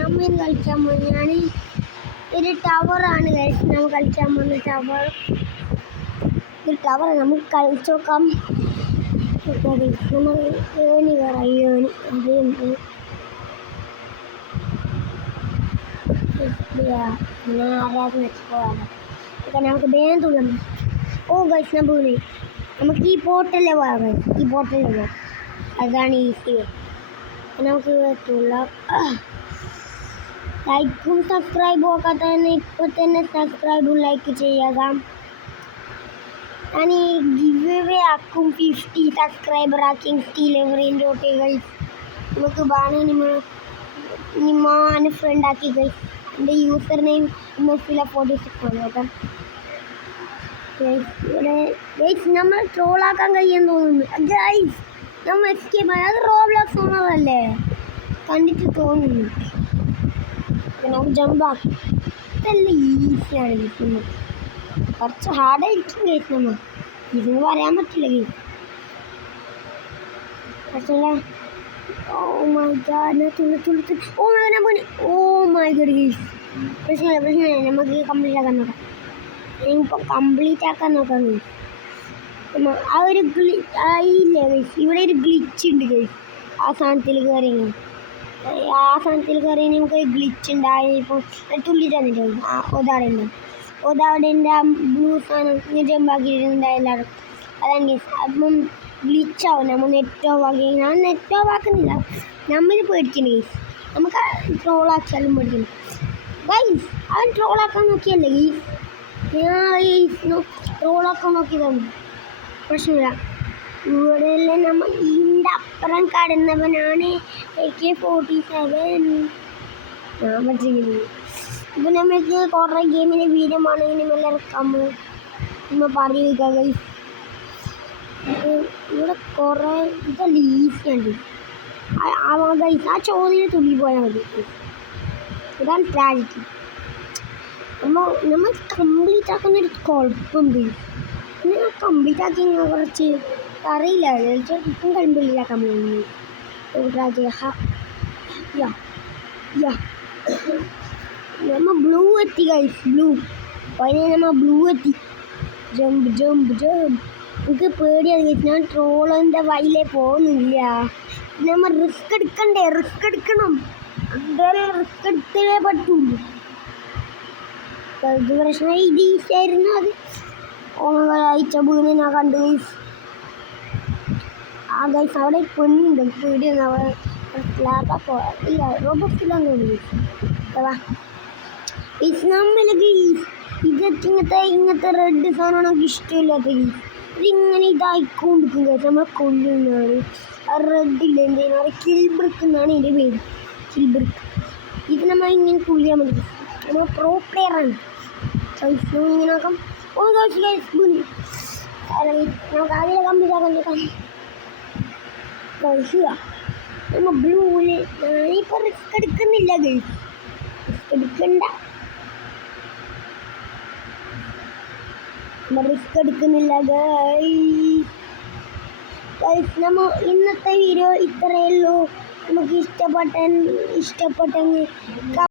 നമ്മൾ ഇന്ന് കളിക്കാൻ പോകുന്നത് ഞാൻ ഒരു ടവറാണ് നമ്മൾ കളിക്കാൻ പോകുന്ന ടവർ. ഒരു ടവർ നമുക്ക് കളിച്ചു നോക്കാം. നമ്മൾ ഏണി കയറാം. അതുണ്ട് ആരാധന വെച്ച് പോകാം. നമുക്ക് വേണ്ടുള്ള ഗൈസ് നമ്മൾ നമുക്ക് ഈ പോർട്ടലിലെ പോകാം. ഈ പോർട്ടലിലെ പോകാം, അതാണ് ഈസി. നമുക്ക് പറ്റുള്ള ലൈക്കും സബ്സ്ക്രൈബും ഒക്കെ തന്നെ ഇപ്പോൾ തന്നെ സബ്സ്ക്രൈബും ലൈക്ക് ചെയ്യുക. ഞാൻ ഈ ഗിവ് അവേ ആക്കും 50 സബ്സ്ക്രൈബർ ആക്കി ഇൻസ്റ്റയിലെവറിൻ്റെ ഒട്ടികൾ നമുക്ക് നിമാനെ ഫ്രണ്ട് ആക്കി ഗൈസ്. എൻ്റെ യൂസർ നെയിം MSila46 ആണ് കേട്ടോ. ഗൈസ് നമ്മൾ ട്രോളാക്കാൻ കഴിയുമെന്ന് തോന്നുന്നു. ഗൈസ് നമ്മൾ എസ്കേപ്പ് ആയി, അത് റോബ്ലോക്സ് ഓണറല്ലേ കണ്ടിട്ട് തോന്നുന്നു. നമുക്ക് ജമ്പ് ആക്കും. ഇതെല്ലാം ഈസിയാണ് ഗൈസ്. നമുക്ക് കുറച്ച് ഹാർഡായിരിക്കും ഗൈസ്. നമ്മൾ ഇതെന്ന് പറയാൻ പറ്റില്ല ഗൈസ്. പക്ഷേ ഓ മൈ ഗാഡ് ഗൈസ്. പ്രശ്നമില്ല, നമുക്ക് കംപ്ലീറ്റ് ആക്കാൻ നോക്കാം. ഇപ്പോൾ കംപ്ലീറ്റ് ആക്കാൻ നോക്കാം ഗൈസ്. ആ ഒരു ഇല്ലേ ഗൈസ്, ഇവിടെ ഒരു ഗ്ലിച്ച് ഉണ്ട് ഗൈസ്. ആ സാധനത്തിൽ കയറി നമുക്ക് ഗ്ലിച്ച് ഉണ്ട്. ഇപ്പോൾ തുള്ളി തന്നിട്ട് ഒതാടെ ആ ബ്ലൂ സാധനം ജമ്പാക്കിയിട്ടുണ്ട് എല്ലാവരും. അതാണ് ഗൈസ്. അപ്പം ഗ്ലിച്ചാവും. നമ്മൾ നെറ്റ് ഓഫ് ആക്കി. ഞാൻ നെറ്റ് ഓഫ് ആക്കുന്നില്ല, നമ്മിത് പേടിക്കുന്നു ഗൈസ്. നമുക്ക് ട്രോളാക്കിയാലും പേടിക്കുന്നു ഗൈസ്. അവൻ ട്രോളാക്കാൻ നോക്കിയല്ലേ ഗൈസ്. ട്രോളാക്കാൻ നോക്കിയതാണ്. പ്രശ്നമില്ല. ഇവിടെയെല്ലാം നമ്മൾ ഇതിൻ്റെ അപ്പുറം കടന്നവനാണ് AK-47. ഞാൻ പറ്റില്ല. ഇപ്പം നമുക്ക് കുറേ ഗെയിമിൻ്റെ വീഡിയോമാണെങ്കിലും എല്ലാം ഇറക്കാം. നമ്മൾ പറയുക ഗൈസ്. ഇവിടെ കുറേ ഇതല്ല ഈസിയുണ്ട്. ഗൈസ് ആ ചോദ്യം തുള്ളി പോയാൽ മതി. ഇതാണ് ട്രാജഡി. നമ്മൾ കംപ്ലീറ്റ് ആക്കുന്നൊരു കുഴപ്പമുണ്ട്. പിന്നെ കംപ്ലീറ്റ് ആക്കി കുറച്ച് അറിയില്ല. ഇപ്പം കംപ്ലീറ്റ് ആക്കാൻ പോകുന്നു. നമ്മൾ ബ്ലൂ എത്തി ഗൈസ്. നമ്മൾ ബ്ലൂ എത്തി. ജമ്പ് എനിക്ക് പേടിയാണ് ഗൈസ്. ഞാൻ ട്രോളിൻ്റെ വഴിയിലേ പോകുന്നില്ല. നമ്മൾ റിസ്ക് എടുക്കണം. എന്തായാലും റിസ്ക് എടുത്തേ പറ്റുള്ളൂ. പ്രശ്നം ഇത് ഈസിയായിരുന്നു. അത് അയച്ച വീണ് ഞാൻ കണ്ടു ഗൈസ്. ആ ഗൈസ് അവിടെ പെണ്ണുണ്ട്. പേടിയാണ്. അവിടെ ലാപ്പോ ഇല്ല, റോബോട്ടില്ലാന്ന് തോന്നുന്നു ഗൈസ്. നമ്മൾ ഗൈസ് ഇങ്ങനത്തെ റെഡ് സാധനം നമുക്ക് ഇഷ്ടമില്ലാത്ത ഗൈസ്. ഇതിങ്ങനെ ഇതായിക്കൊണ്ടിരിക്കും ഗൈസ്. നമ്മളെ കൊല്ലുന്നതാണ്. ആ റെഡില്ല എന്തെങ്കിലും കിൽബ്രിക്ക് എന്നാണ് ഇതിൻ്റെ പേര്. കിൽബ്രിക്ക്. ഇത് നമ്മൾ ഇങ്ങനെ കൊല്ലിയാൽ മതി. നമ്മൾ പ്രോ പ്ലെയറാണ് ഗൈസ്. ഇങ്ങനെ ആക്കാം. ഗൈസ് നമുക്ക് ആദ്യം കംപ്ലീറ്റ് ആക്കാൻ നോക്കാം. നമ്മൾ ബ്ലൂവിൽ ഞാനിപ്പോൾ റിസ്ക് എടുക്കുന്നില്ല ഗൈസ്. റിസ്ക് എടുക്കുന്നില്ല ഗൈസ്. നമ്മൾ ഇന്നത്തെ വീഡിയോ ഇത്രയേ ഉള്ളൂ. നമുക്ക് ഇഷ്ടപ്പെട്ടെങ്കിൽ